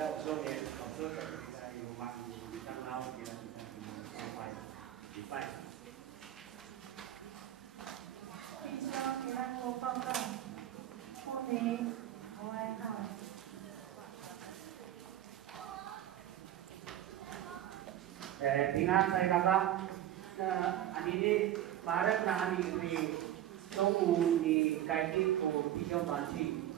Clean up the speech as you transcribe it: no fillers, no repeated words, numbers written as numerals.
到说明老师在有忙当劳给他上班礼拜。第七章提案书报告，后名侯爱浩。平安saya kakak ini Maret na ani ni Tunggu di kaki ko pisau banci